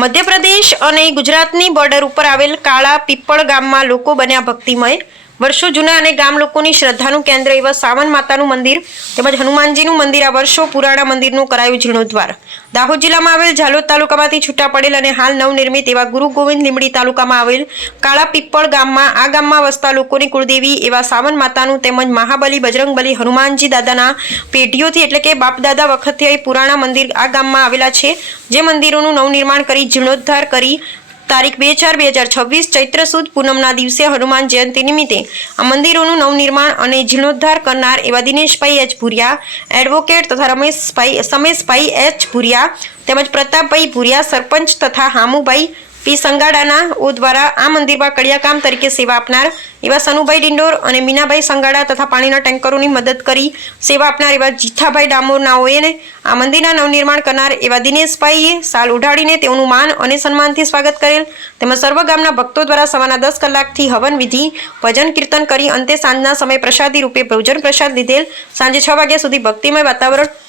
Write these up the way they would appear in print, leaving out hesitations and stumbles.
મધ્યપ્રદેશ અને ગુજરાતની બોર્ડર ઉપર આવેલ કાળા પીપળ ગામમાં લોકો બન્યા ભક્તિમય। વર્ષો જૂના અને ગામ લોકોની શ્રદ્ધાનું કેન્દ્ર એવા સાવન માતાનું મંદિર તેમજ હનુમાનજીનું મંદિર આ વર્ષો પુરાણા મંદિરનું કરાયું જીર્ણોદ્ધાર। દાહોદ જિલ્લામાં આવેલ ઝાલોદ તાલુકામાંથી છૂટા પડેલ અને હાલ નવનિર્મિત એવા ગુરુ ગોવિંદ લીંબડી તાલુકામાં આવેલ કાળા પીપળ ગામમાં આ ગામમાં વસતા લોકોની કુળદેવી એવા સાવન માતાનું તેમજ મહાબલી બજરંગબલી હનુમાનજી દાદાના પેઢીઓથી એટલે કે બાપદાદા વખતથી પુરાણા મંદિર આ ગામમાં આવેલા છે, જે મંદિરોનું નવનિર્માણ કરી જીર્ણોદ્ધાર કરી તારીખ 2/4/2026 ચૈત્ર સુદ પૂનમના દિવસે હનુમાન જયંતિ નિમિત્તે આ મંદિરોનું નવનિર્માણ અને જીર્ણોદ્ધાર કરનાર એવા દિનેશભાઈ એચ ભુરિયા, એડવોકેટ તથા સમેશભાઈ એચ ભુરિયા તેમજ પ્રતાપભાઈ ભુરિયા સરપંચ તથા હામુભાઈ પી સંગાડાના દ્વારા આ મંદિરમાં કડિયાકામ તરીકે સેવા આપનાર એવા સનુભાઈ ડિંડોર અને મીનાભાઈ સંગાડા તથા પાણીના ટેન્કરોની મદદ કરી સેવા આપનાર એવા જીઠાભાઈ ડામોરનાઓએ આ મંદિરના નવનિર્માણ કરનાર એવા દિનેશભાઈએ સાલ ઉઢાડીને તેઓનું માન અને સન્માનથી સ્વાગત કરેલ તેમજ સર્વ ગામના ભક્તો દ્વારા સવારના 10 કલાકથી હવન વિધિ ભજન કીર્તન કરી અંતે સાંજના સમયે પ્રસાદી રૂપે ભોજન પ્રસાદ લીધેલ। સાંજે 6 વાગ્યા સુધી ભક્તિમય વાતાવરણ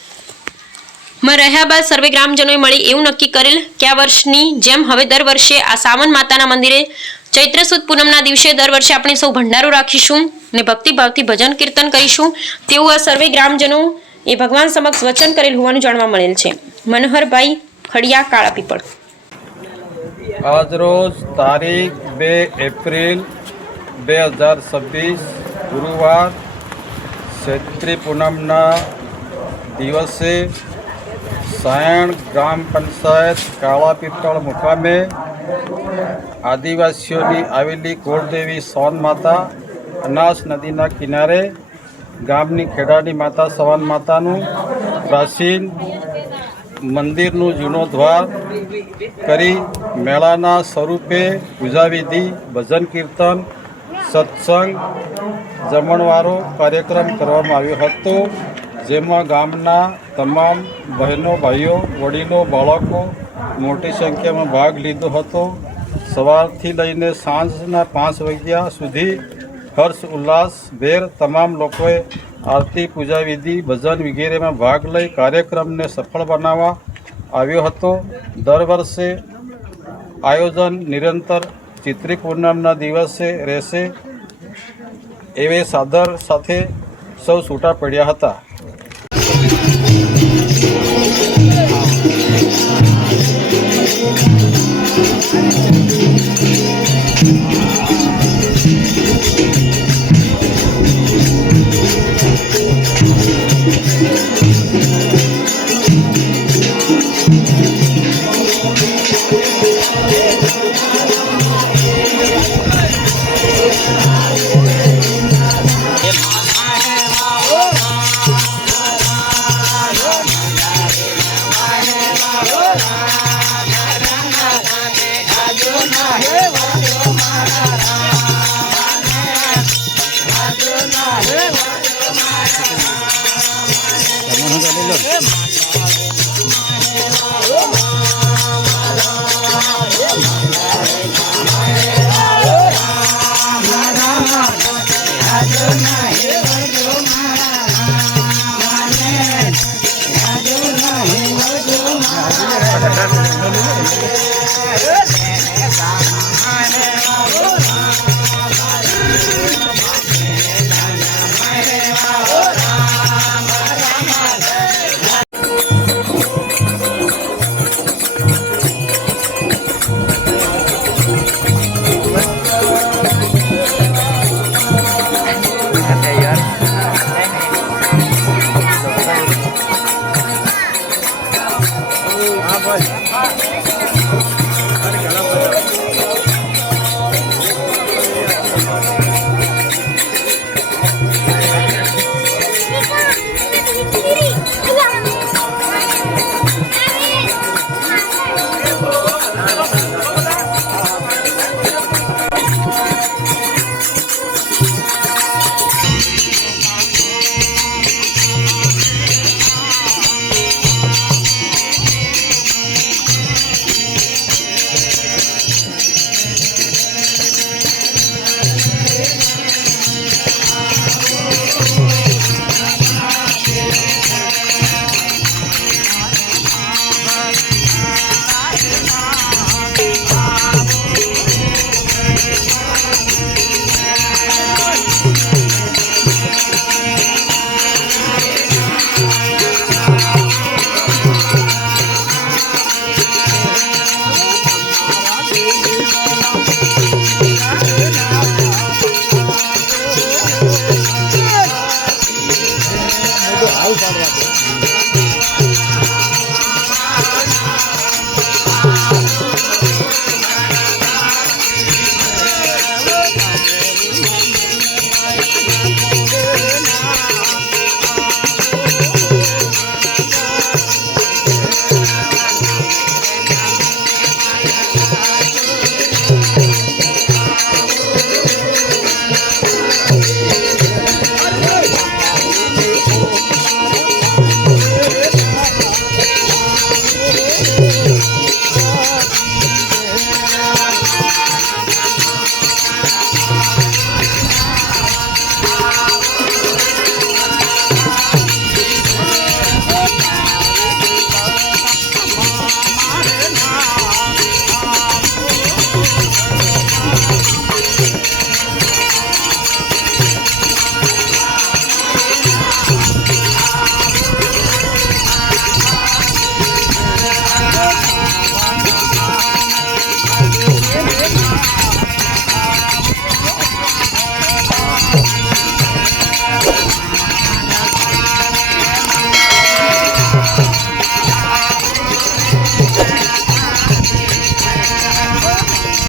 માં રહ્યા બાદ સર્વે ગ્રામજનોએ મળી એવું નક્કી કરેલ કે આ વર્ષની જેમ હવે દર વર્ષે આ સાવન માતાના મંદિરે ચૈત્ર સુદ પૂનમના દિવસે દર વર્ષે આપણે સૌ ભંડારો રાખીશું અને ભક્તિભાવથી ભજન કીર્તન કરીશું તેવું આ સર્વે ગ્રામજનો એ ભગવાન સમક્ષ વચન કરેલ હોવાનું જાણવા મળેલ છે। મનોહરભાઈ ખડિયા, કાળા પીપળ। આજ રોજ તારીખ 2 એપ્રિલ 2026 ગુરુવાર ચૈત્રી પૂનમના દિવસે સાયણ ગ્રામ પંચાયત કાળા પીપળ મુકામે આદિવાસીઓની આવેલી કુળદેવી સોન માતા અનાસ નદીના કિનારે ગામની ખેડાની માતા સવાન માતાનું પ્રાચીન મંદિરનું જીર્ણોદ્ધાર કરી મેળાના સ્વરૂપે પૂજા વિધિ, ભજન કીર્તન, સત્સંગ, જમણવારો કાર્યક્રમ કરવામાં આવ્યો હતો, જેમાં ગામના તમામ બહેનો, ભાઈઓ, વડીલો, બાળકો મોટી સંખ્યામાં ભાગ લીધો હતો। સવારથી લઈને સાંજના 5 વાગ્યા સુધી હર્ષ ઉલ્લાસભેર તમામ લોકોએ આરતી, પૂજા વિધિ, ભજન વગેરેમાં ભાગ લઈ કાર્યક્રમને સફળ બનાવવા આવ્યો હતો। દર વર્ષે આયોજન નિરંતર ચૈત્રી પૂનમના દિવસે રહેશે એવે સાદર સાથે સૌ છૂટા પડ્યા હતા। हाँ भाई।